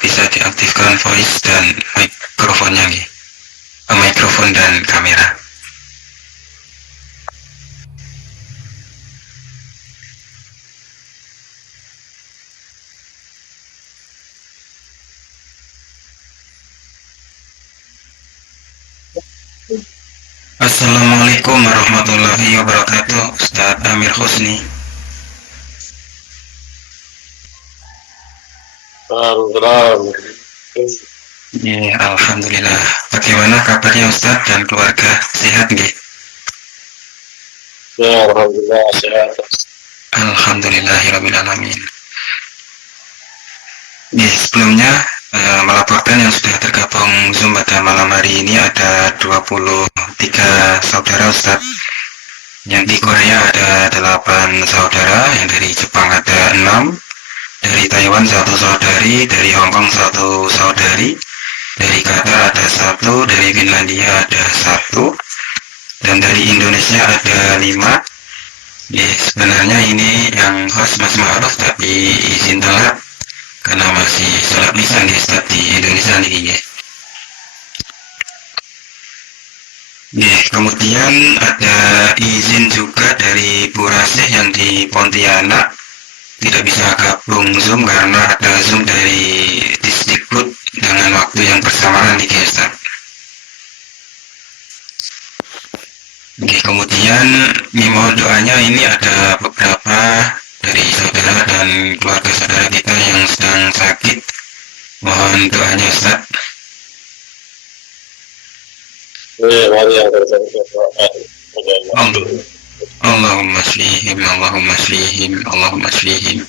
bisa diaktifkan voice dan mikrofonnya gitu. Mikrofon dan kamera. Assalamualaikum warahmatullahi wabarakatuh, Ustaz Amir Husni. Ya, alhamdulillah. Bagaimana kabarnya Ustaz dan keluarga? Sehat nggih? Ya, alhamdulillah sehat. Alhamdulillahirabbil alamin. Sebelumnya melaporkan yang sudah tergabung Zoom pada malam hari ini ada 23 saudara Ustaz. Yang di Korea ada 8 saudara, yang dari Jepang ada 6, dari Taiwan 1 saudari, dari Hong Kong 1 saudari, dari Qatar ada 1, dari Finlandia ada 1, dan dari Indonesia ada 5. Sebenarnya ini yang host Mas Ma'ruf, tapi izin telat karena masih sholat misa nih Ustaz di Indonesia nih. Kemudian ada izin juga dari Bu Rasih yang di Pontianak, tidak bisa gabung Zoom karena ada Zoom dari Disdikbud dengan waktu yang bersamaan nih Ustaz. Kemudian mohon doanya, ini ada beberapa dari saudara dan keluarga saudara kita yang sedang sakit. Mohon doanya Ustaz. Allahumma shlihim, Allahumma shlihim, Allahumma shlihim.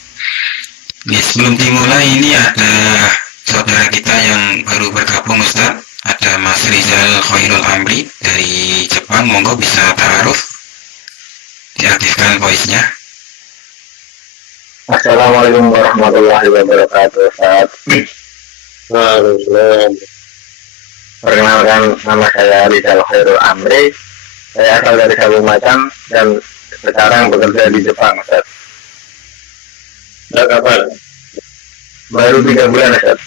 Sebelum dimulai ini ada saudara kita yang baru bergabung Ustaz. Ada Mas Rizal Khairul Amri dari Jepang. Monggo bisa ta'aruf, diaktifkan voice-nya. Assalamualaikum warahmatullahi wabarakatuh. Waalaikumsalam. Perkenalkan, nama saya Rizal Khairul Amri. Saya asal dari Kabupaten dan sekarang bekerja di Jepang, Ustaz. Kapan? Baru 3 bulan, Ustaz.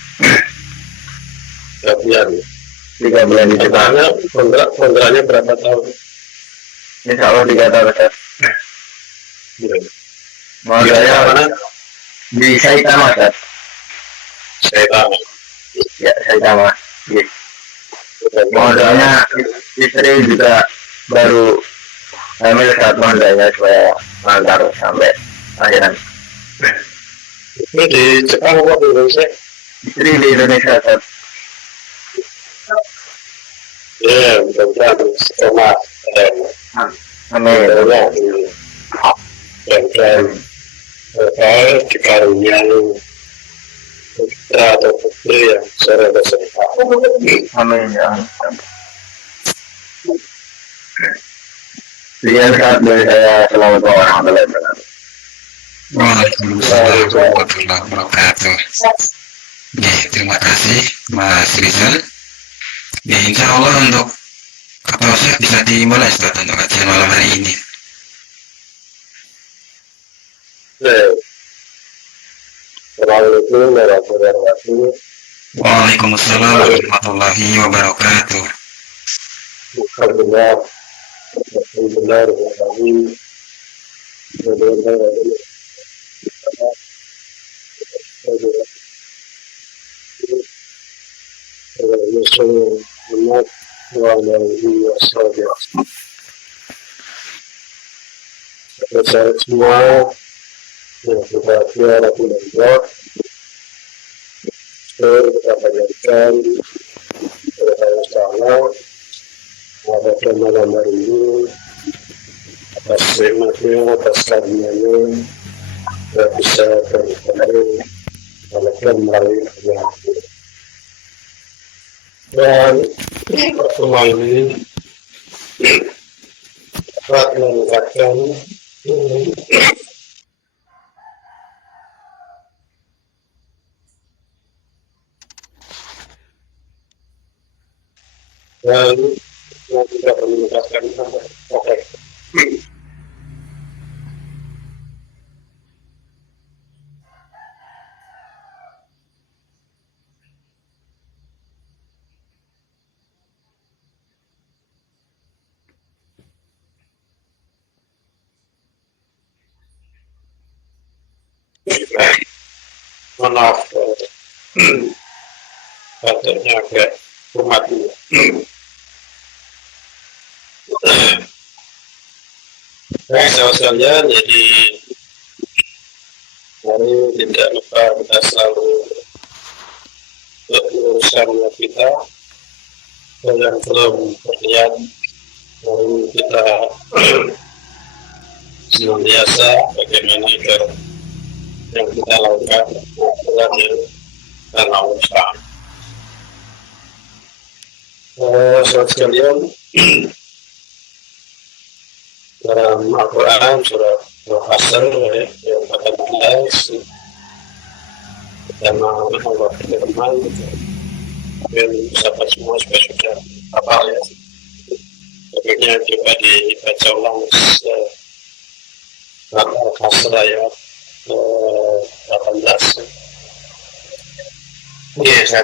3 bulan. 3 bulan di Jepang. Kontraknya berapa tahun? Insya Allah 3 tahun, Ustaz. Mau saya mana? Di Saitama, Ustaz. Saitama. Ya, Saitama. Yes. Modalnya istri juga baru hamil, saat modalnya supaya lancar sampai akhiran. Ini di Jepang apa di Indonesia? Istri di Indonesia, Ustaz. Ya, mudah-mudahan sekolah. Amin. Dan dikaruniai putra atau putri yang secara berserta. Amin ya. Sekian saat dari saya. Assalamualaikum warahmatullahi wabarakatuh. Waalaikumsalam warahmatullahi wabarakatuh. Terima kasih Mas Rizal. Insya Allah untuk kapasitas bisa dimulai Ustaz untuk kajian malam hari ini. Assalamualaikum warahmatullahi wabarakatuh. Waalaikumsalam warahmatullahi wabarakatuh. Alhamdulillah. Alhamdulillah. Saya semua yang berbahagia Rasulullah, kita panjatkan kepada Allah Taala pada malam hari ini atas nikmatnya, atas karunia-Nya, kita bisa bertemu melalui yang dan pertemuan ini dapat meningkatkan dan tidak meningkatkan oke. Maaf, batuknya agak kumat. Baik, sahabat sekalian, jadi mari tidak lupa kita selalu berurusan kita yang belum berniat, mari kita senantiasa bagaimana agar yang kita lakukan adalah karena usaha. Sahabat sekalian, dalam Al-Quran surat Al-Hasr yang 14 pertama Allah berfirman, dan sahabat semua supaya sudah hafal ya. Tentunya coba dibaca ulang surat Al-Hasr ayat 18. Iya,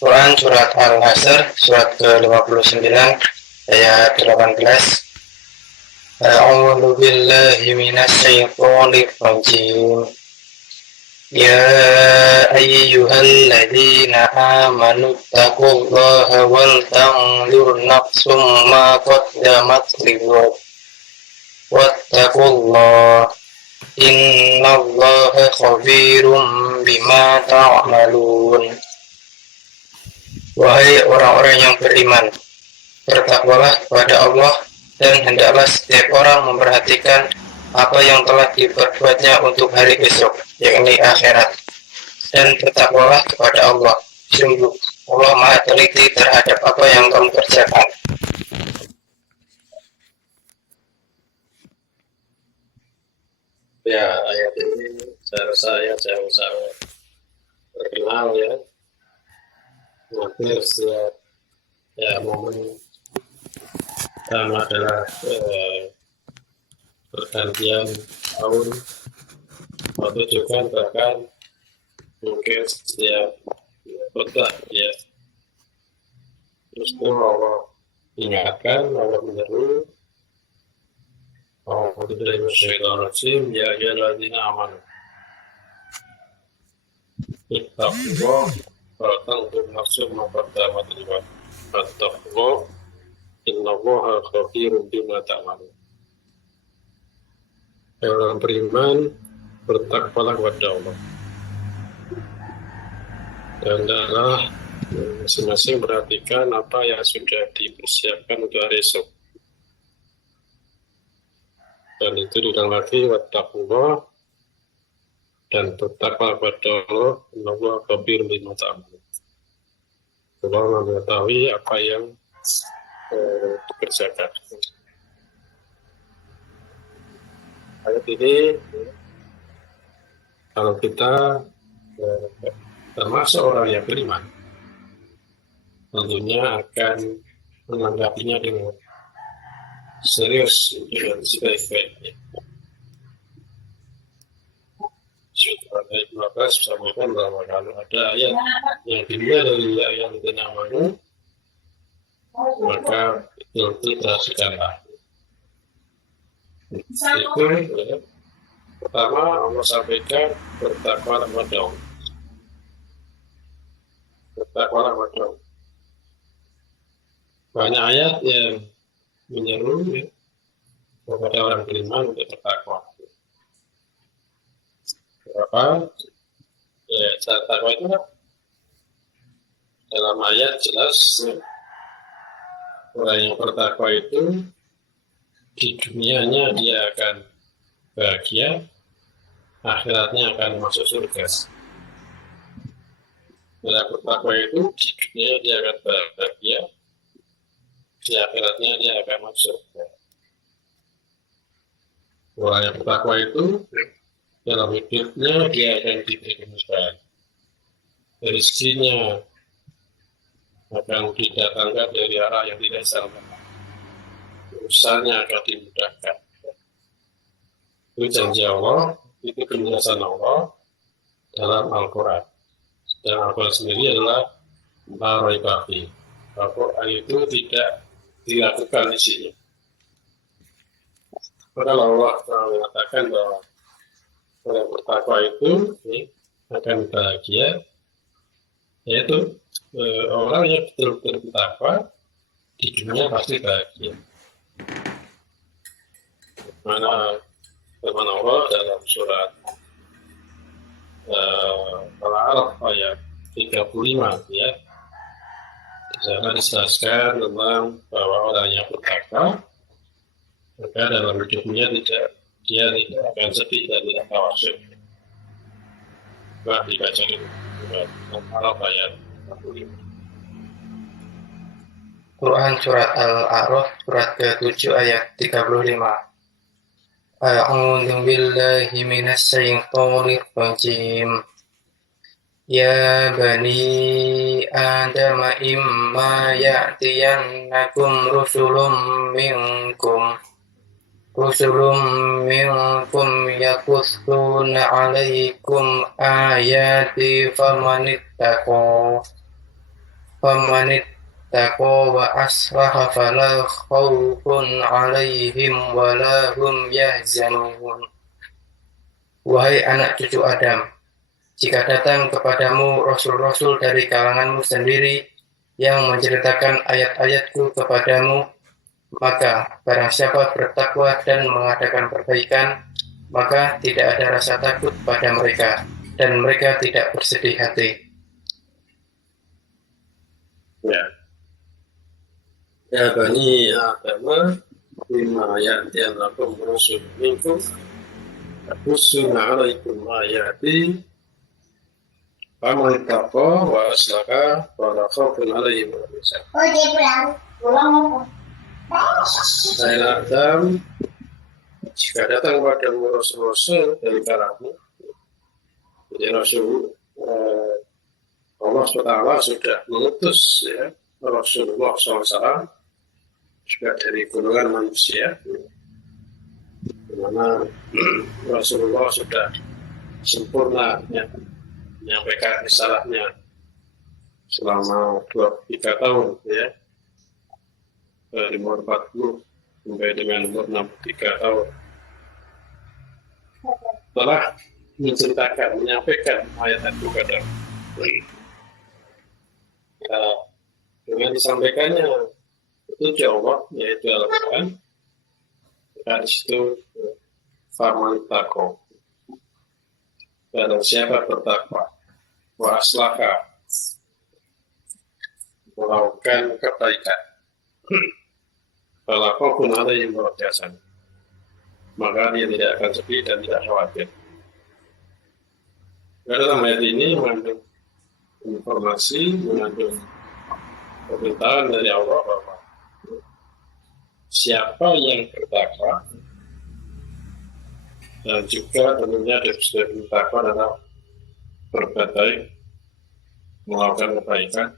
Quran surat Al-Hasr surat ke-59 ayat 18. A'udzu billahi minasy syaithanir rajim. Ya ayyuhalladzina amanu taqullaha wal tanzur nafsum ma qaddamat lighad. Wattaqullaha innallaha khabirum bima ta'malun. Wahai orang-orang yang beriman, bertakwalah kepada Allah dan hendaklah setiap orang memperhatikan apa yang telah diperbuatnya untuk hari esok, yakni akhirat. Dan bertakwalah kepada Allah, sungguh Allah Maha teliti terhadap apa yang kamu kerjakan. Ya, ayat ini saya terkenal ya. Hampir setiap momen pertama adalah pergantian tahun atau juga bahkan mungkin setiap khutbah ya. Terus Allah ingatkan, Allah menyeru, A'udzu billahi minasyaitonir rajim, ya ayyuhalladzina amanu ittaqullaha wa tanzur nafsum ma qaddamat lighad. Wattaqullaha innallaha khabirum bima ta'malun. Orang beriman bertakwalah kepada Allah. Dan hendaklah masing-masing perhatikan apa yang sudah dipersiapkan untuk hari esok. Dan itu diulang lagi, wattaqullah, dan bertakwa kepada Allah, innallaha khabirum bima ta'malun. Allah mengetahui apa yang dikerjakan. Ayat ini, kalau kita termasuk orang yang beriman, tentunya akan menanggapinya dengan serius, dengan sebaik-baiknya. Ayat 12 sampaikan bahwa kalau ada ayat yang dimulai dari ayat itu namanya, maka itu perhatikanlah. Itu ya. Pertama Allah sampaikan bertakwalah kepada Allah. Bertakwalah kepada Allah. Banyak ayat yang menyeru ya, kepada orang beriman untuk bertakwa. Berapa? Ya, cara takwa itu kan dalam ayat jelas orang yang bertakwa itu di dunianya dia akan bahagia, akhiratnya akan masuk surga. Orang bertakwa itu di dunia dia akan bahagia, di akhiratnya dia akan masuk surga. Orang yang bertakwa itu dalam hidupnya dia akan diberi kemudahan. Rezekinya akan didatangkan dari arah yang tidak sama. Usahanya akan dimudahkan. Itu janji Allah, itu penjelasan Allah dalam Al-Quran. Dan Al-Quran sendiri adalah la raiba fi. Al-Quran itu tidak dilakukan isinya. Maka Allah mengatakan bahwa Orang bertakwa itu akan bahagia, yaitu orang yang betul-betul bertakwa di dunia pasti bahagia. Mana firman Allah dalam surat Al-A'raf ayat 35 ya, di sana dijelaskan tentang bahwa orang yang bertakwa maka dalam hidupnya dia tidak akan sedih dan tidak khawatir. Nah, dibaca di Al-A'raf ayat 35. Quran Surat Al-A'raf Surat ke-7 ayat 35. A'udzu billahi minasy syaithanir rajim. Ya bani Adam imma ya'tiyannakum rusulun minkum yaqussuna 'alaikum ayati famanittaqo wa aslaha fala khaufun 'alaihim wa la hum yahzanun. Wahai anak cucu Adam, jika datang kepadamu rasul-rasul dari kalanganmu sendiri yang menceritakan ayat-ayatku kepadamu, maka barang siapa bertakwa dan mengadakan perbaikan, maka tidak ada rasa takut pada mereka, dan mereka tidak bersedih hati. Ya bani Adam imma ya'tiyannakum rusulun minkum yaqussuna 'alaikum ayati famanittaqo wa aslaha fala khaufun 'alaihim wa la hum yahzanun. Hai Adam, jika datang padamu rasul-rasul dari kalanganmu, jadi Rasul Allah SWT sudah mengutus ya Rasulullah SAW juga dari golongan manusia, di mana Rasulullah sudah sempurna ya, menyampaikan risalahnya selama 23 tahun ya, dari umur 40 sampai dengan umur 63 tahun. Telah menyampaikan ayat kepada dengan disampaikannya petunjuk Allah, yaitu Al-Quran. Dari situ famanittaqo, barang siapa bertakwa, wa aslaha, melakukan kebaikan, fala khaufun 'alaihim wa la hum yahzanun, maka dia tidak akan sedih dan tidak khawatir. Dalam ayat ini mengandung informasi, mengandung permintaan dari Allah bahwa siapa yang bertakwa dan juga tentunya definisi bertakwa adalah berbuat baik, melakukan kebaikan,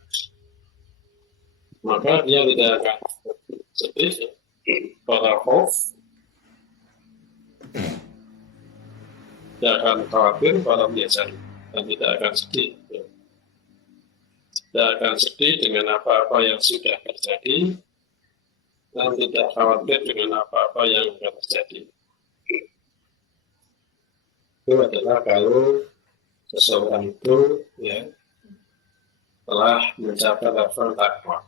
maka dia tidak akan sedih, pada khauf, tidak akan khawatir, pada biasa, dan tidak akan sedih. Tidak akan sedih dengan apa-apa yang sudah terjadi, dan tidak khawatir dengan apa-apa yang akan terjadi. Itu adalah kalau seseorang itu ya telah mencapai level takwa.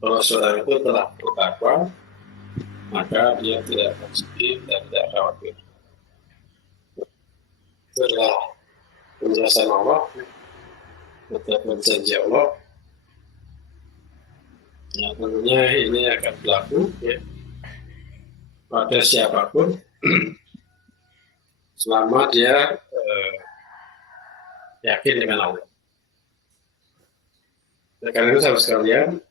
Kalau seorang itu telah bertakwa, maka dia tidak akan sedih dan tidak khawatir. Itu adalah penjelasan Allah, ataupun janji Allah. Nah, tentunya ini akan berlaku ya, pada siapapun selama dia yakin dengan Allah. Nah, karena itu sahabat sekalian,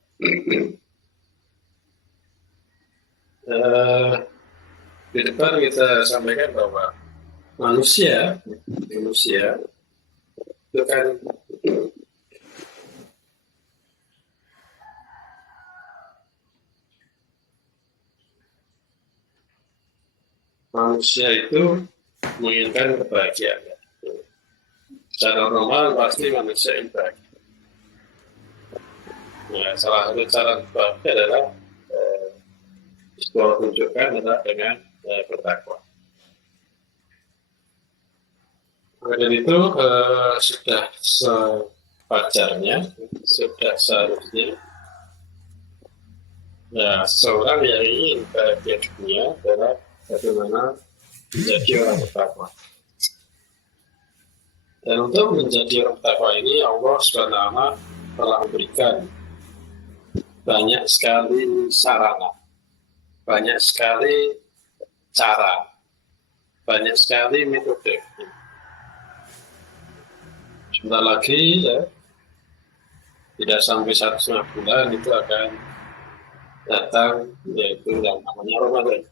di depan kita sampaikan bahwa manusia itu kan manusia itu menginginkan kebahagiaan. Secara normal pasti manusia ingin bahagia. Nah, salah satu cara bahagia adalah sebuah tunjukkan adalah dengan bertakwa. Maka dari itu sudah sewajarnya, sudah seharusnya ya seorang yang ingin bahagia dunia adalah bagaimana menjadi orang bertakwa. Dan untuk menjadi orang bertakwa ini Allah SWT telah memberikan banyak sekali sarana, banyak sekali cara, banyak sekali metode. Sebentar lagi ya, tidak sampai 1,5 bulan itu akan datang, yaitu yang namanya Ramadan.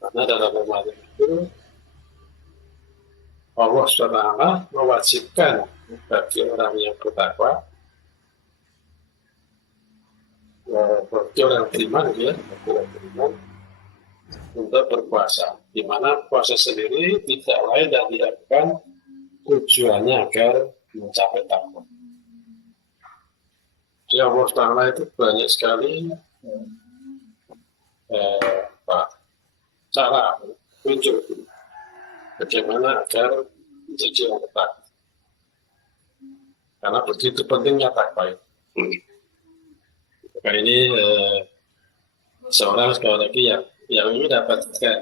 Karena dalam Ramadan itu Allah SWT mewajibkan bagi orang yang bertakwa, bagi orang beriman, untuk berpuasa, di mana puasa sendiri tidak lain dan tidak bukan tujuannya agar mencapai takwa. Jadi Allah Ta'ala itu banyak sekali cara muncul bagaimana agar menjadi orang bertakwa. Karena begitu pentingnya takwa itu. Maka ini seorang sekali lagi yang ingin dapatkan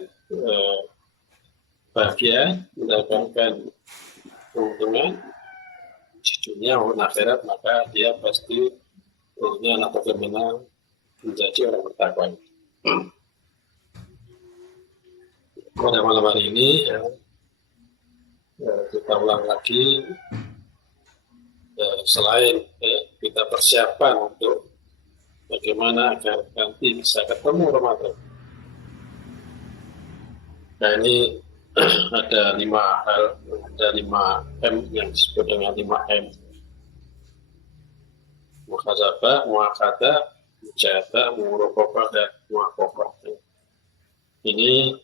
bahagia, mendapatkan keuntungan di dunia maupun akhirat, maka dia pasti punya anak bagaimana menjadi orang bertakwa. Pada malam hari ini kita ulang lagi, selain kita persiapan untuk bagaimana agar nanti bisa ketemu Ramadan. Nah ini ada 5 hal, ada 5 M yang disebut dengan 5 M. Muhasabah, muakadah, mujahadah, muraqabah, dan muaqabah. Ini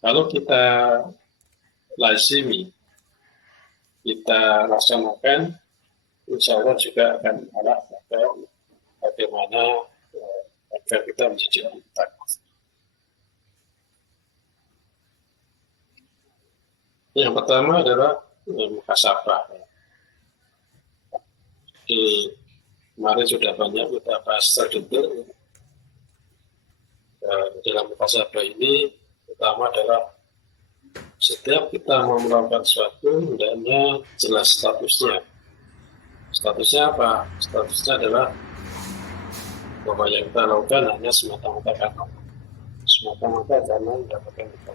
kalau kita lazimi, kita laksanakan, insya Allah juga akan arah bagaimana agar kita menjadi orang bertakwa. Yang pertama adalah muhasabah. Jadi kemarin sudah banyak kita bahas terdetail. Dalam muhasabah ini pertama adalah setiap kita mau melakukan sesuatu hendaknya jelas statusnya. Statusnya apa? Statusnya adalah bahwa yang kita lakukan hanya semata-mata karena mendapatkan kita.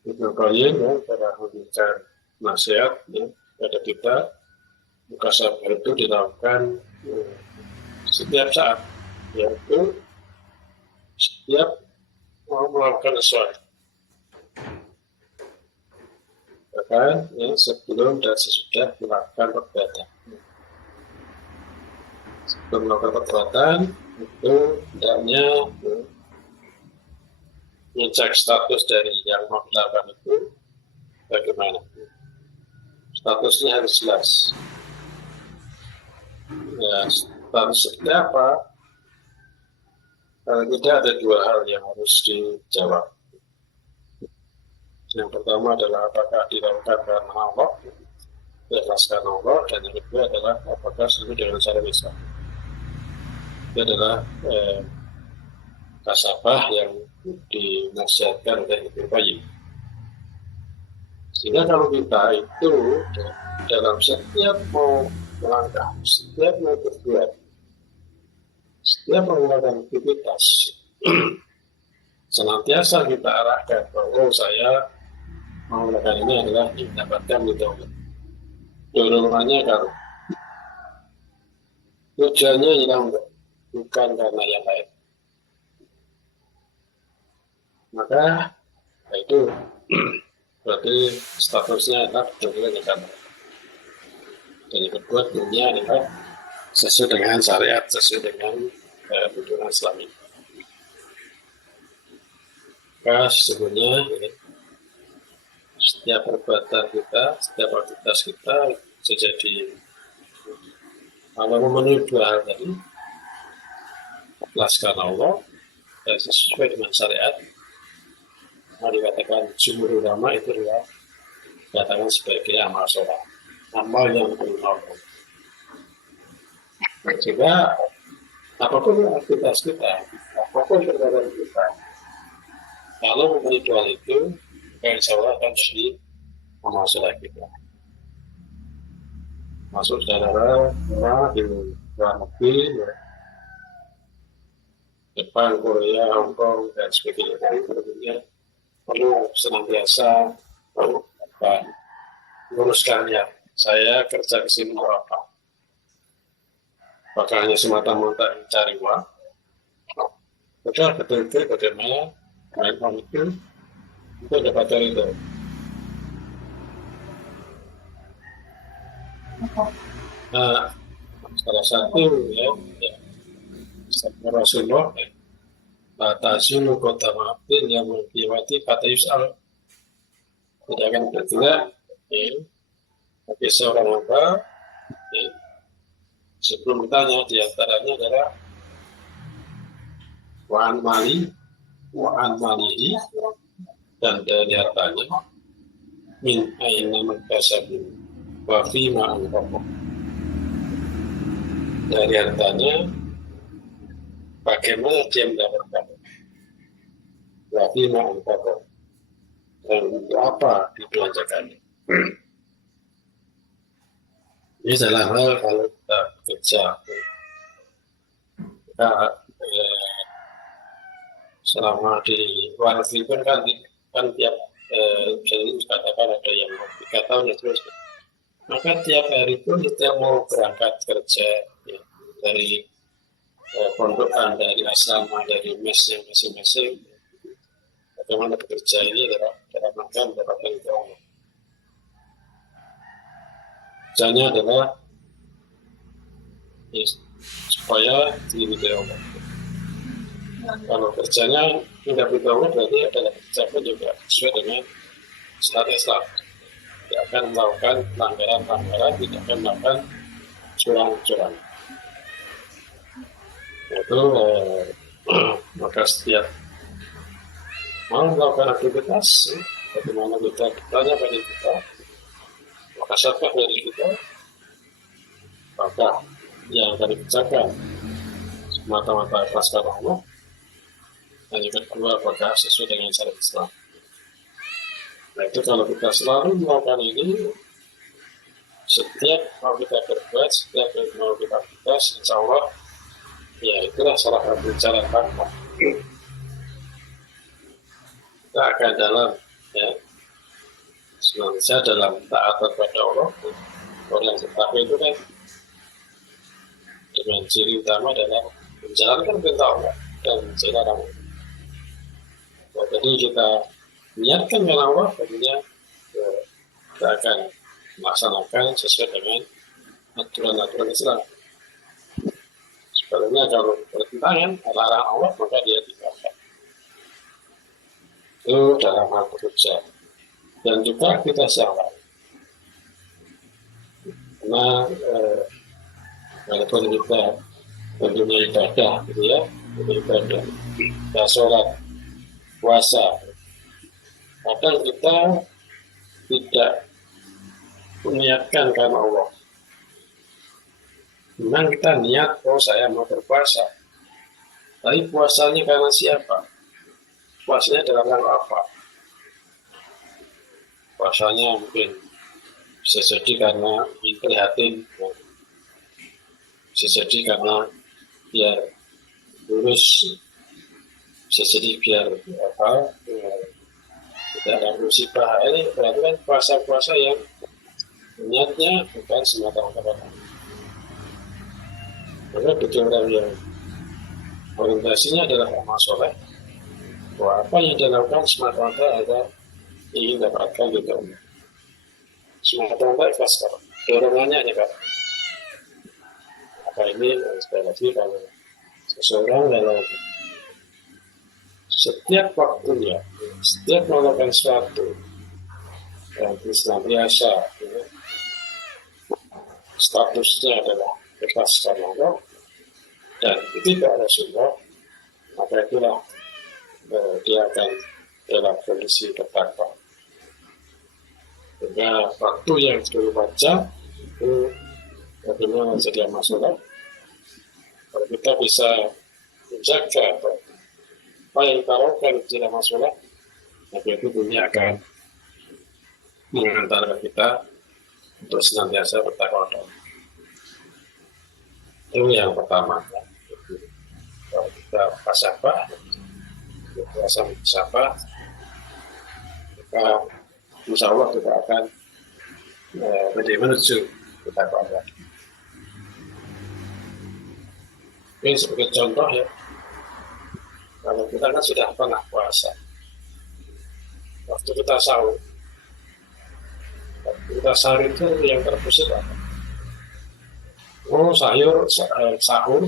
Ibnu Qayyim telah memberikan nasihat pada kita, muhasabah itu dilakukan setiap saat, yaitu setiap mau melakukan sesuatu, bahkan sebelum dan sesudah melakukan perbuatan. Sebelum melakukan perbuatan itu hendaknya ngecek status dari yang mau dilakukan itu bagaimana. Statusnya harus jelas. Ya, statusnya apa? Tidak ada 2 hal yang harus dijawab. Yang pertama adalah apakah dilakukan karena Allah, ikhlaskan Allah, dan yang kedua adalah apakah sesuai dengan cara Islam. Itu adalah kasabah yang dinasihatkan oleh Ibnu Qayyim. Sehingga kalau kita itu dalam setiap mau melangkah, setiap mau berbuat, setiap melakukan aktivitas, senantiasa kita arahkan bahwa saya mau melakukan ini adalah mendapatkan ridho Allah. Dorongannya kalau tujuannya hilang, bukan karena yang lain. Maka itu berarti statusnya adalah betul-betul nekat. Dan yang kedua dunia adalah sesuai dengan syariat, sesuai dengan tuntunan Islami. Maka sesungguhnya setiap perbuatan kita, setiap aktivitas kita bisa jadi Kalau memenuhi dua hal tadi, ikhlas karena Allah dan sesuai dengan syariat, maka dikatakan jumhur ulama itu adalah dikatakan sebagai amal sholat, amal yang bermanfaat. Juga apapun aktivitas kita, apapun perbuatan kita, kalau memenuhi dua itu, insya Allah akan jadi amal sholat kita. Masuk saudara di luar negeri, Jepang, Korea, Hong Kong, dan sebagainya, tentunya perlu senantiasa meluruskannya. Saya kerja ke sini mau apa? Apakah hanya semata-mata mencari uang? Betul-betul bagaimana main uang itu dapat itu. Nah, salah satu Rasulullah Tazulu kota maafin yang mengiwati kata Yus'al tidak akan bergerak tapi seorang hamba sebelum ditanya diantaranya adalah wa'an malihi dan dari hartanya min aina mengkasabu wa fima anfaqah, dari hartanya bagaimana dia mendapatkan wa fima anfaqah dan apa dibelanjakannya. Ini dalam hal kalau kita bekerja, kita selama di luar negeri kan tiap misalnya dikatakan ada yang 3 tahun ya terus, maka tiap hari pun kita mau berangkat kerja ya, dari pondokan, dari asrama, dari mes yang masing-masing, bagaimana bekerja ini dalam rangka mendapatkan keuangan. Kerjanya adalah ya, supaya diridhoi Allah. Kalau kerjanya tidak bergaul berarti adalah kerja pun juga sesuai dengan syariat Islam. Tidak akan melakukan pelanggaran-pelanggaran, tidak akan melakukan curang-curang. Itu maka setiap mau melakukan aktivitas, bagaimana kita bertanya pada kita, maka siapa dari kita, maka yang akan dikerjakan semata-mata ikhlas karena Allah. Dan yang kedua, apakah sesuai dengan syariat Islam. Nah itu kalau kita selalu melakukan ini, setiap mau kita berbuat, setiap mau kita aktivitas, insya Allah, ya itulah salah satu jalan takwa. Kita akan dalam, ya, senantiasa dalam taat kepada Allah. Orang yang takwa itu kan dengan ciri utama adalah menjalankan perintah Allah dan mencegah Allah. Nah, jadi kita niatkan dengan Allah, tentunya kita akan melaksanakan sesuai dengan aturan-aturan Islam. Sebenarnya kalau bertentangan larangan Allah, maka dia tinggalkan. Itu dalam hal bekerja dan juga kita salah. Karena walaupun kita tentunya ibadah, gitu ya, ibadah, kita sholat, puasa, kadang kita tidak meniatkan karena Allah. Memang kita niat, oh saya mau berpuasa, tapi puasanya karena siapa? Puasanya dalam rangka apa? Puasanya mungkin bisa jadi karena ingin prihatin, bisa jadi karena biar lurus, bisa jadi biar tidak ada musibah. Ini berarti kan puasa-puasa yang niatnya bukan semata-mata pada Allah. Karena bagi orang yang orientasinya adalah amal soleh, bahwa apa yang dilakukan semata-mata adalah ingin dapatkan gitu. Semata-mata ikhlas kalau dorongannya ya kan. Apa ini sekali lagi kalau seseorang dalam setiap waktunya, setiap melakukan sesuatu yang senantiasa statusnya adalah ikhlas karena Allah dan tidak Rasulullah, maka itulah dia akan dalam kondisi bertakwa. Sehingga waktu yang dibaca itu bagaimana sedia masalah. Kalau kita bisa menjaga apa yang kita lakukan sedia masalah, maka itu dunia akan mengantarkan kita untuk senantiasa bertakwa. Itu yang pertama. Kalau kita pasapah, puasa pasapah, maka insya Allah kita akan menuju bertakwa. Ini sebagai contoh ya, kalau kita kan sudah pernah puasa, waktu kita sahur itu yang terpusat apa? Oh sahur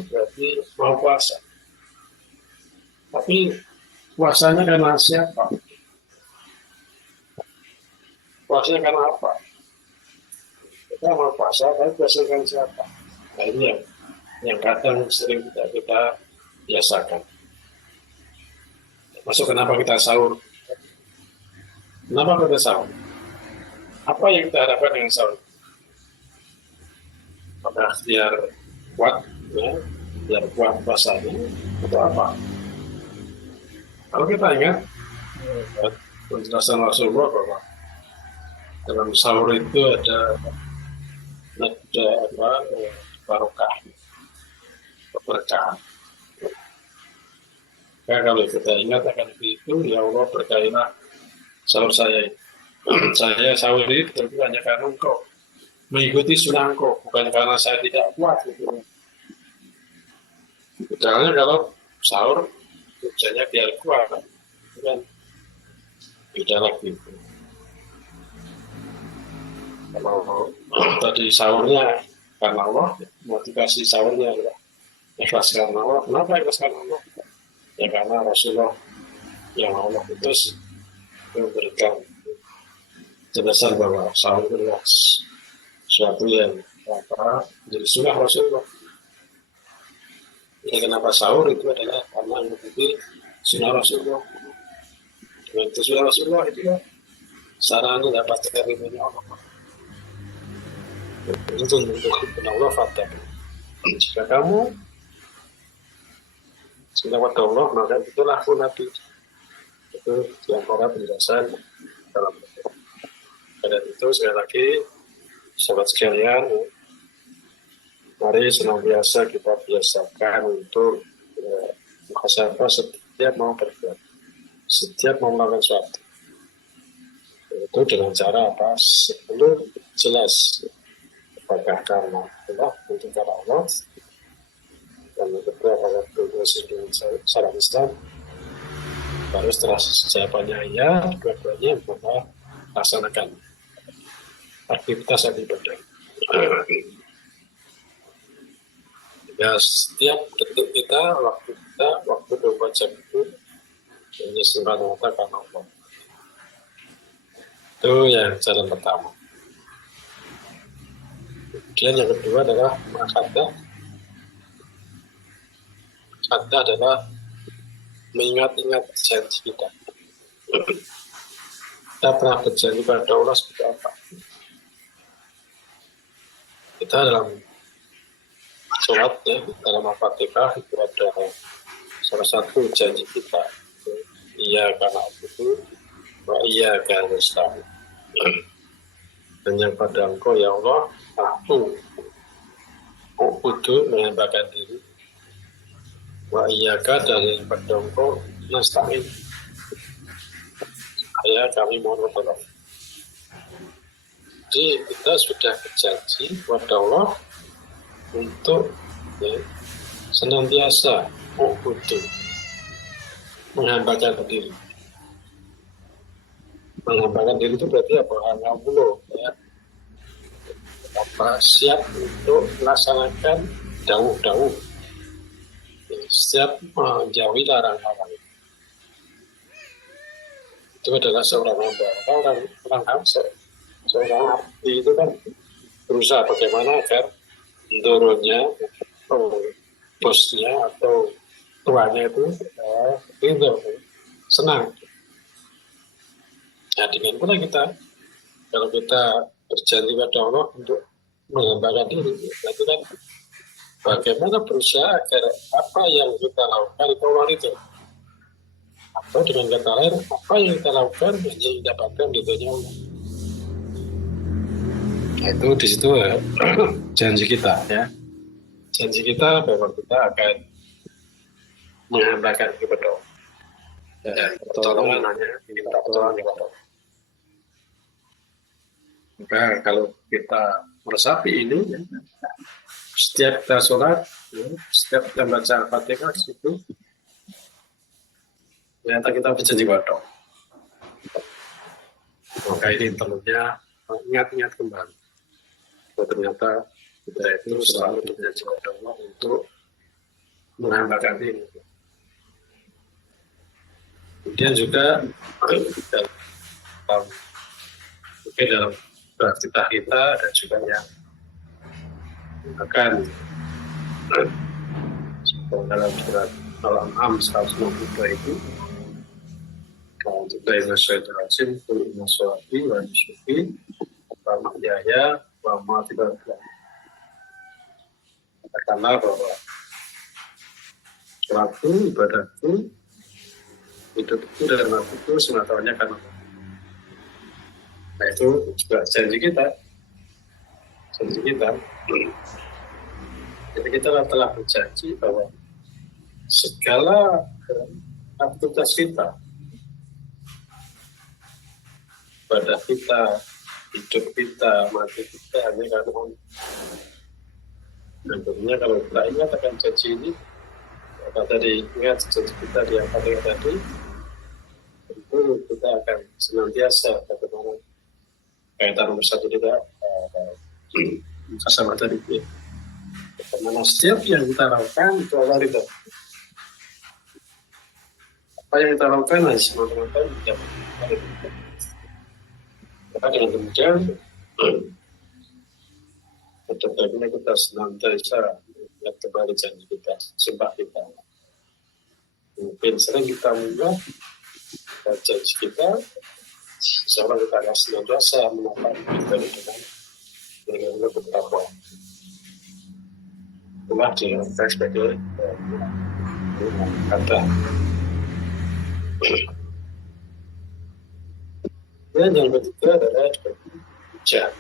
berarti mau puasa. Tapi puasanya karena siapa? Puasanya karena apa? Kita mau puasa, tapi puasa karena siapa? Nah ini yang kadang sering kita biasakan. Masuk kenapa kita sahur? Kenapa kita sahur? Apa yang kita harapkan dengan sahur? Apakah biar kuat, ya, biar kuat puasanya, atau apa? Kalau kita ingat penjelasan Rasulullah bahwa dalam sahur itu ada barokah, keberkahan. Kalau kita ingat akan itu, ya Allah berkailah sahur saya. Saya sahur itu tentu hanya karena engkau, mengikuti sunnah engkau, bukan karena saya tidak kuat. Gitu. Misalnya kalau sahur, tujuannya biar kuat, kan beda lagi. Kalau tadi sahurnya karena Allah, motivasi sahurnya adalah ikhlas karena Allah. Kenapa ikhlas karena Allah? Ya karena Rasulullah yang Allah utus memberikan jelasan bahwa sahur adalah suatu yang jadi sunnah Rasulullah. Jadi kenapa sahur itu adalah karena mengikuti sunnah Rasulullah. Dengan itu sunnah Rasulullah itu ya sarana dapat keridhaan Allah. Itu untuk Allah fatah. Jika kamu sudah pada Allah, maka itulah pun Nabi. Itu yang para penjelasan dalam dan itu sekali lagi sahabat sekalian, mari senantiasa kita biasakan untuk muhasabah setiap mau berbuat, setiap mau melakukan sesuatu. Itu dengan cara apa? Sebelum jelas apakah karena Allah, untuk karena Allah, dan kedua apakah itu secara Islam. Baru setelah jawabannya ya, dua-duanya maka laksanakan aktivitas yang ibadah. Ya, setiap detik kita, waktu 24 jam itu hanya semata-mata karena Allah. Itu yang jalan pertama. Kemudian yang kedua adalah makhadah. Makhadah adalah mengingat-ingat janji kita. Kita pernah berjanji pada Allah seperti apa? Kita dalam sholat ya, dalam Al-Fatihah itu ada salah satu janji kita. Iya karena itu, wa iya karena Islam. Dan yang pada engkau ya Allah, aku butuh menghambahkan diri. Wa iyaka dari pada engkau nasta'in. Kami mohon bertolong. Jadi kita sudah berjanji kepada Allah untuk senantiasa butuh menghambakan diri. Menghambakan diri itu berarti apa? Al-Awlo, ya. Apa siap untuk melaksanakan dawuh-dawuh, siap menjauhi larang-larang. Itu adalah seorang hamba. Orang seorang abdi itu kan berusaha bagaimana agar turunnya atau bosnya atau tuannya itu ridho, senang. Nah, dengan pula kita, kalau kita berjanji pada Allah untuk menghambakan diri, berarti kan bagaimana berusaha agar apa yang kita lakukan itu Allah itu. Atau dengan kata lain, apa yang kita lakukan hanya didapatkan di dunia Allah. Nah, itu di situ janji kita, ya. Janji kita bahwa kita akan menghambakan kepada Allah. Dan pertolongan hanya minta pertolongan kepada Allah. Maka kalau kita meresapi ini, ya, setiap kita sholat, ya, setiap kita baca Fatihah itu, ternyata kita berjanji pada Allah. Maka ini perlunya ingat-ingat kembali. Bahwa ternyata kita itu selalu berjanji pada Allah untuk menghambakan ini. Kemudian juga mungkin dalam beraktivitas kita dan juga yang akan dalam surat Al-An'am 162 itu untuk dari Syaitan Rasim Kulina Suwati wa Nisyufi wa Mahyaya wa Matibatlah. Katakanlah bahwa waktu ibadahku, hidupku dan matiku semata-matanya karena Allah. Nah, itu juga janji kita. Jadi kita telah berjanji bahwa segala aktivitas kita, ibadah kita, hidup kita, mati kita hanya karena Allah. Dan tentunya kalau kita ingat akan janji ini, kalau tadi ingat janji kita di yang paling tadi, tentu kita akan senantiasa bagaimana kaitan nomor satu kita sama tadi, bagaimana setiap yang kita lakukan itu Allah ridho. Apa yang kita lakukan harus semata-mata tidak ridho. Maka dengan demikian bagaimana kita senantiasa ingat kembali janji kita, sumpah kita. Mungkin sering kita mengingat janji kita, seorang kita akan senantiasa menopang kita dengan beberapa itulah dilakukan sebagai kata. Dan yang ketiga adalah jahat,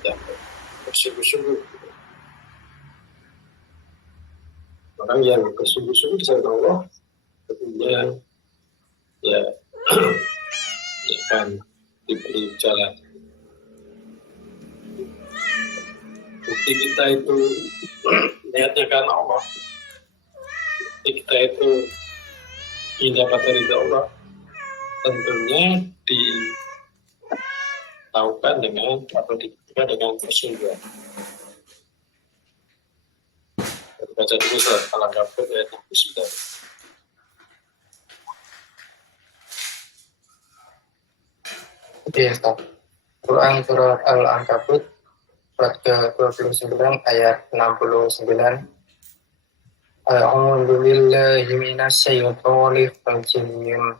bersungguh-sungguh. Orang yang bersungguh-sungguh di sana Allah, tentunya ya akan diberi jalan. Bukti kita itu niatnya karena Allah. Bukti kita itu ingin dapat dari Allah. Tentunya dilakukan dengan atau dibuktikan dengan kesungguhan. Baca dulu surat Al-Ankabut ayat 69. Oke, Quran surat Al-Ankabut surat ke-29 ayat 69. A'udzu billahi minasyaitonir rajim.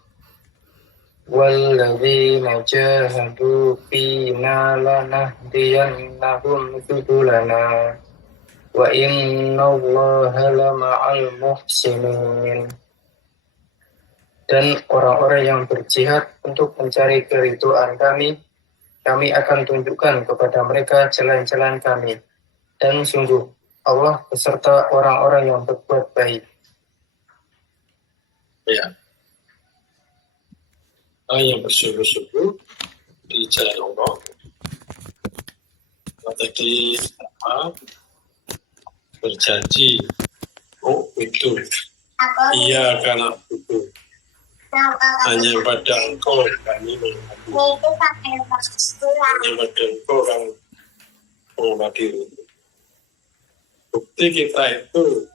Walladzina jahadu fina lanahdiyannahum subulana wa innallaha lama'al muhsinin. Dan orang-orang yang berjihad untuk mencari keridhaan kami akan tunjukkan kepada mereka jalan-jalan kami. Dan sungguh Allah beserta orang-orang yang berbuat baik. Ya. Orang yang bersungguh-sungguh di jalan Allah. Tadi berjanji, oh itu, iya karena itu. Hanya pada engkau kami mengabdi. Hanya pada engkau kami mengabdi. Bukti kita itu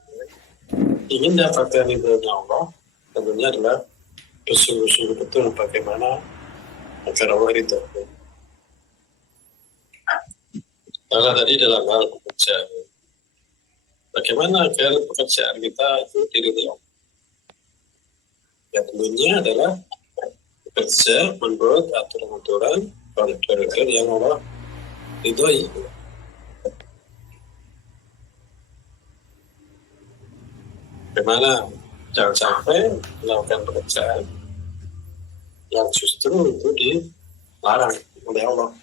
ingin dapatkan ridho Allah, tentunya adalah bersungguh-sungguh betul bagaimana agar Allah ridho. Karena tadi dalam hal bekerja, Bagaimana agar pekerjaan kita itu diridhoi? Ya tentunya adalah bekerja menurut aturan-aturan koridor yang Allah ridhoi. Bagaimana jangan sampai melakukan pekerjaan yang justru itu dilarang oleh Allah.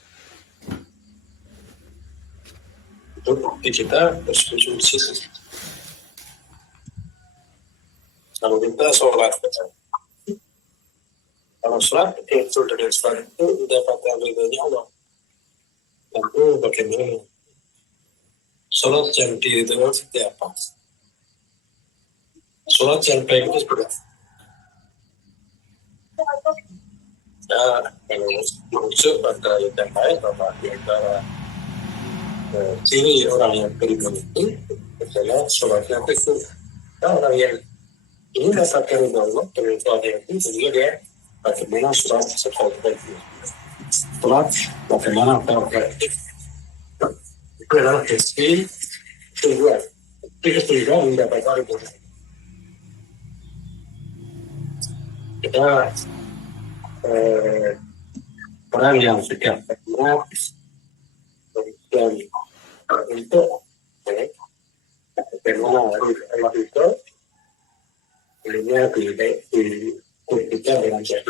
Itu bukti kita bersuci. Kalau kita sholat, kalau sholat betul dengan sholat itu mendapatkan ridhonya Allah. Tentu bagaimana sholat yang diridhoi seperti apa? Sholat yang baik itu seperti apa? Ya, kalau merujuk pada ayat yang lain, bahwa di antara ciri orang yang beriman itu adalah sholatnya itu. Nah, orang yang ini mendapatkan ridho Allah dengan sholatnya itu, sehingga dia bagaimana sholat seperti itu. Sholat bagaimana itu adalah bukti ketujuan. Bukti ketujuan mendapatkan ridho. Kita orang yang sudah pernah dan untuk bagaimana Allah itu ini kita dengan jadi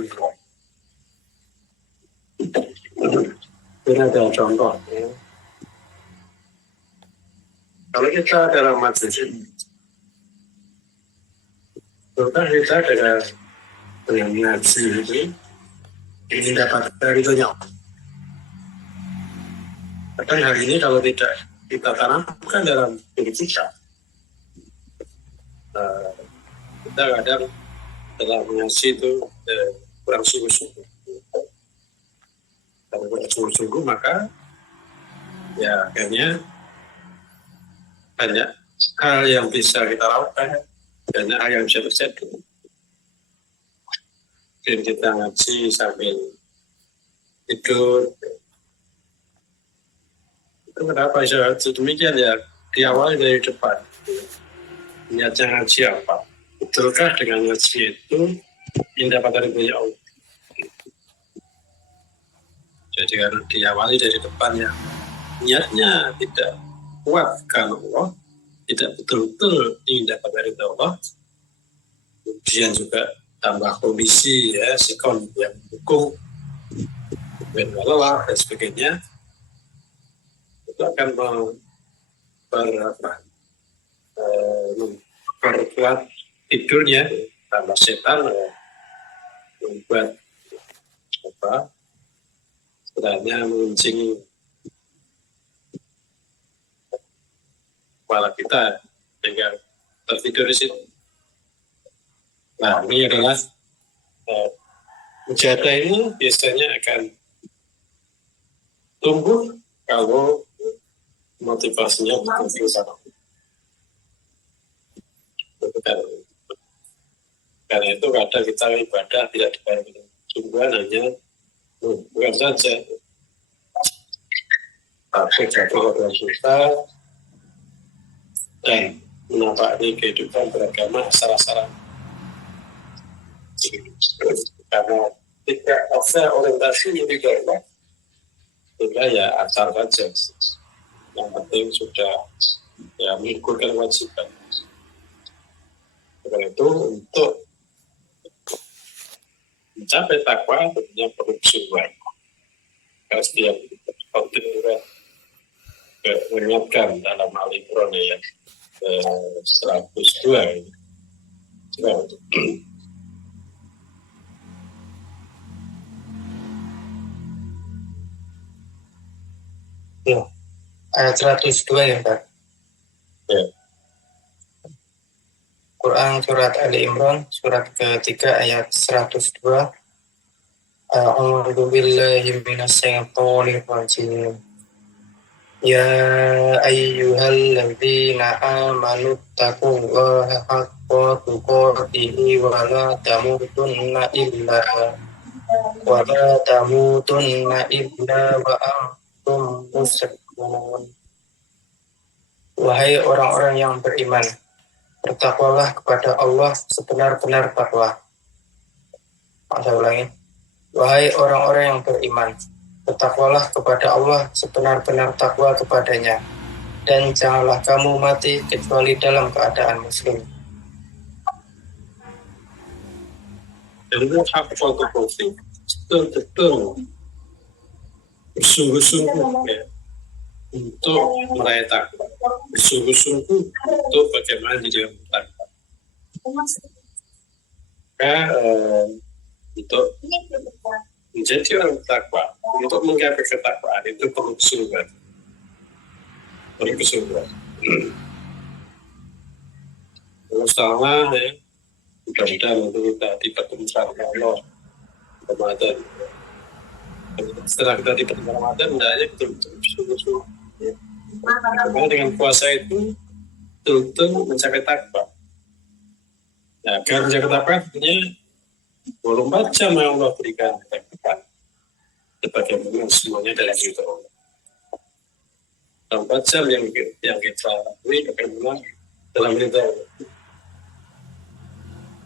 ini ada contoh ya. Kalau kita dalam majelis kita dengan ngaji ini dapat ridhonya. Kadang hal ini kalau tidak kita tanamkan dalam diri kita, kita kadang dalam ngaji itu kurang sungguh-sungguh. Kalau kurang sungguh-sungguh maka ya akhirnya banyak hal yang bisa kita lakukan, banyak hal yang bisa terjadi. Dan kita ngaji sambil tidur. Itu kenapa demikian ya? Diawali dari depan. Niatnya ngaji apa? Betulkah dengan ngaji itu mendapatkan ridhonya Allah? Jadi harus diawali dari depan ya. Niatnya tidak kuat kalau Allah, tidak betul-betul ingin dapat ridho Allah. Kemudian juga tambah kondisi ya, sikon yang mendukung, lelah dan sebagainya, itu akan memperkuat tidurnya, tambah setan membuat sebenarnya menguncingi kepala kita sehingga tertidur di situ. Nah, ini adalah mujahadah ini biasanya akan tumbuh kalau motivasinya betul sana. Karena itu kadang kita ibadah tidak dibarengi sungguhan hanya bukan saja tapi jatuh dalam susah dan menapaki kehidupan beragama secara karena tidak ada orientasi yang tidak sehingga ya asal saja. Yang penting sudah ya mengikutkan kewajiban. Karena itu untuk mencapai takwa tentunya perlu kesungguhan. Karena setiap penting juga mengingatkan dalam Al-Imran ya 102 Ya, ayat 102 ya Pak. Ya. Quran surat Ali Imran surat ketiga ayat 102. A'udzu billahi minasyaitonir rajim. Ya ayyuhalladzina amanu taqullaha haqqa tuqatih wa la tamutunna illa wa antum muslimun. Wahai orang-orang yang beriman, bertakwalah kepada Allah sebenar-benar takwa. Saya ulangi. Wahai orang-orang yang beriman, bertakwalah kepada Allah sebenar-benar takwa kepadanya, dan janganlah kamu mati kecuali dalam keadaan muslim. Dan itu hak fotografi betul-betul bersungguh-sungguh ya, untuk meraih takwa, bersungguh-sungguh untuk bagaimana jadi orang takwa. Untuk menjadi orang takwa, untuk menggapai ketakwaan itu perlu kesungguhan. Terus salah ya, mudah-mudahan untuk kita dipertemukan oleh Allah Ramadan. Setelah kita dipertemukan Ramadan, hendaknya betul-betul bersungguh-sungguh. Karena dengan puasa itu betul-betul mencapai takwa. Nah, agar mencapai takwa artinya 24 jam yang Allah berikan kita sebagaimana semuanya dalam itu. 24 jam yang kita lalui bagaimana dalam itu.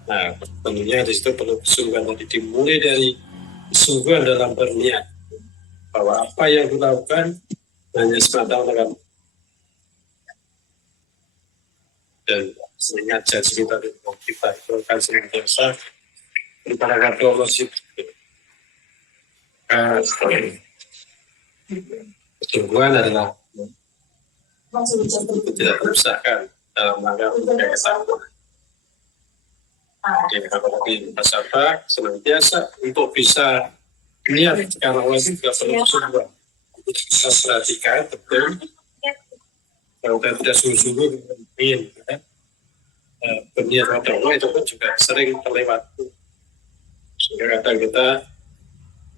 Nah, tentunya di situ perlu kesungguhan, tadi dimulai dari kesungguhan dalam berniat bahwa apa yang dilakukan hanya semata-mata dan mengingat janji kita itu akan senantiasa berbarakah Allah sih. Kesungguhan adalah tidak terpisahkan dalam rangka menjaga kesatuan. Jadi apalagi masyarakat senantiasa untuk bisa niat karena Allah itu juga perlu kesungguhan. Kita perhatikan betul kalau kita tidak sungguh-sungguh ingin berniat kepada Allah itu pun juga sering terlewat. Sehingga kadang kita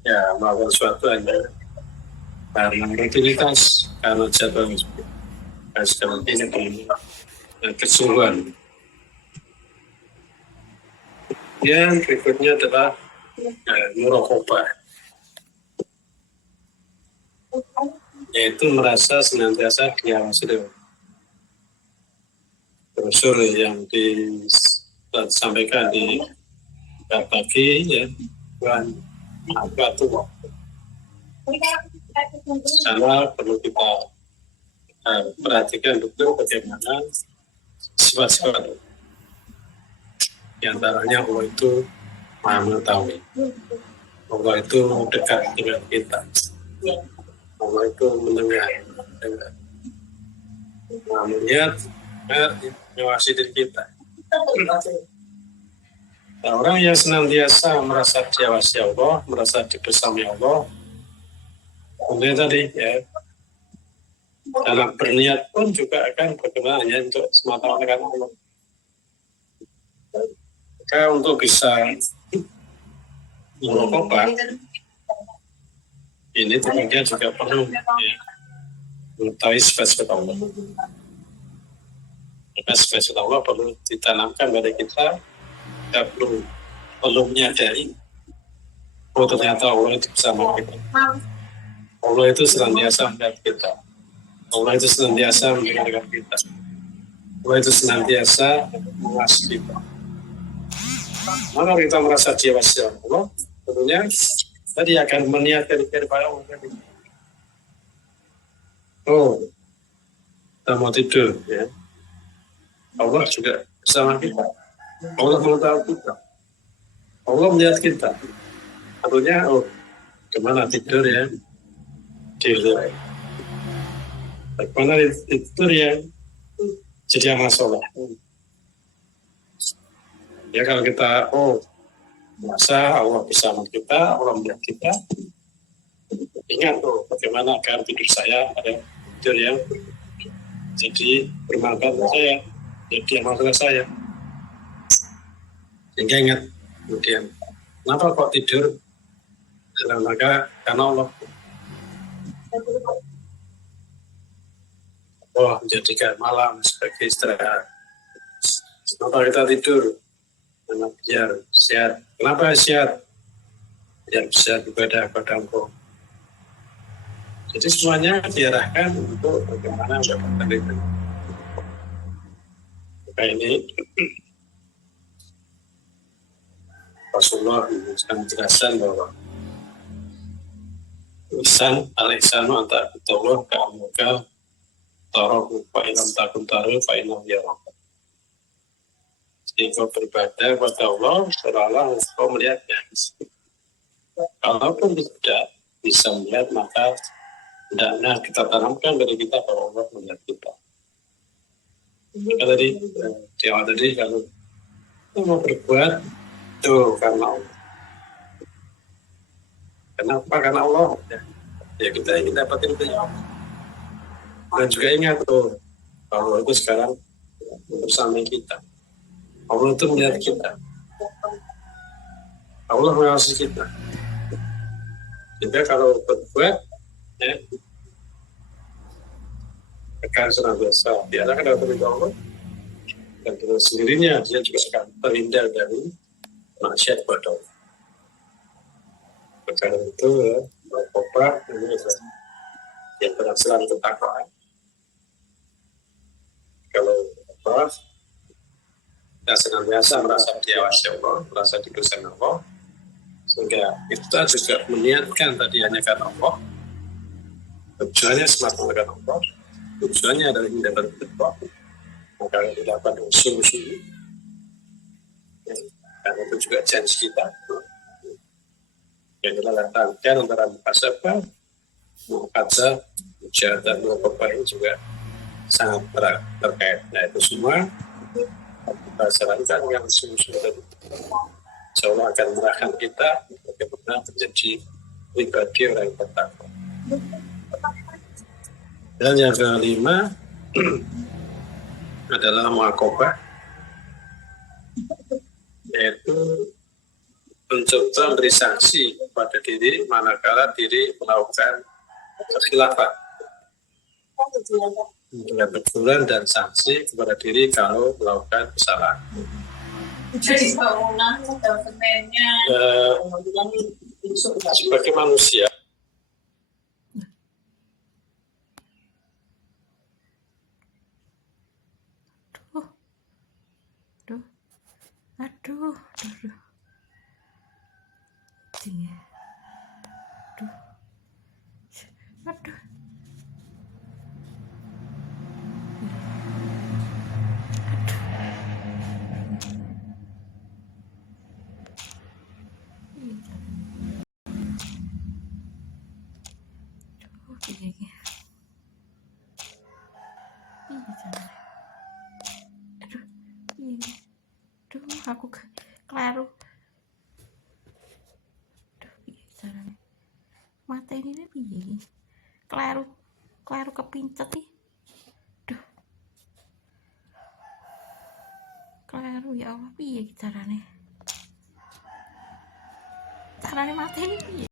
ya melakukan sesuatu hanya karena rutinitas, karena jadwal dan sebagainya dengan kesungguhan. Yang berikutnya adalah muraqabah, yaitu merasa senantiasa diawasi brosur yang disampaikan di pagi ya bulan waktu karena perlu kita perhatikan betul bagaimana sifat-sifat di antaranya Allah itu Maha mengetahui, Allah itu dekat dengan kita, Allah itu mendengar, Allah melihat, mengawasi diri kita. Nah, orang yang senantiasa merasa diawasi Allah, merasa dibersami Allah, kemudian tadi ya dalam berniat pun juga akan bagaimana hanya untuk semata-mata Allah. Maka untuk bisa muraqabah ini tentunya juga perlu mengetahui sifat-sifat Allah. Maka sifat-sifat Allah perlu ditanamkan pada kita perlu menyadari bahwa ternyata Allah itu bersama kita. Allah itu senantiasa melihat kita. Allah itu senantiasa mendengarkan kita. Allah itu senantiasa mengasihi kita. Maka kita merasa diawasi Allah, tentunya tadi akan meniatkan kepada Allah. Oh, kita mau tidur, ya. Allah juga bersama kita. Allah mengetahui kita. Allah melihat kita. Tentunya, kemana tidur ya? Tidur. Bagaimana tidur ya? Jadi masalah. Ya kalau kita merasa Allah bersama kita, Allah melihat kita, ingat bagaimana agar tidur saya ada tidur yang jadi bermanfaat saya, jadi masalah saya. Sehingga ingat kemudian, kenapa kok tidur dalam rangka karena Allah. Allah menjadikan malam sebagai istirahat. Kenapa kita tidur? Karena biar sehat. Kenapa sehat? Biar bisa ibadah kepada Engkau. Jadi semuanya diarahkan untuk bagaimana mendapatkan itu. Maka ini Rasulullah memberikan penjelasan bahwa ihsan al-ihsanu anta abudullah ka'annaka tarahu fa in lam takun tarahu fa innahu yaraka. Jika beribadah kepada Allah seolah-olah engkau melihatnya. Kalaupun tidak bisa melihat, maka hendaknya kita tanamkan dari kita bahwa Allah melihat kita. Maka tadi di awal tadi, kalau kita mau berbuat itu karena Allah. Kenapa? Karena Allah. Ya kita ingin dapatin dari Allah. Dan juga ingat tuh, Allah itu sekarang bersama kita. Allah itu melihat kita. Allah mengawasi kita. Sehingga kalau berbuat, ya, akan senantiasa diarahkan dalam perintah Allah, dan dengan sendirinya dia juga akan terhindar dari maksiat kepada Allah. Karena itu, bertobat ini adalah yang berhasilan ketakwaan. Kalau apa, kita senantiasa merasa diawasi Allah, merasa didosen Allah, sehingga kita juga meniatkan tadi hanya karena Allah, tujuannya semata karena Allah, tujuannya adalah mendapat Allah, maka didapat dengan sungguh-sungguh. Karena itu juga janji kita, yang adalah rangkaian antara muhasabah, muhadzah, ujian dan muhakabah ini juga sangat terkait. Nah itu semua kita sarankan yang sungguh-sungguh tadi. Insya Allah akan merahkan kita bagaimana menjadi pribadi orang yang bertakwa. Dan yang kelima adalah muhakabah, yaitu mencoba beri sanksi pada diri manakala diri melakukan kekhilafan. Dengan teguran dan sanksi kepada diri kalau melakukan kesalahan. Jadi bangunan semennya Sebagai manusia, aduh. Aduh. Aku kelaru. Mata ini piye? Kelaru kepincet nih. Duh. Kelaru ya Allah, piye carane? Carane mata ini piye?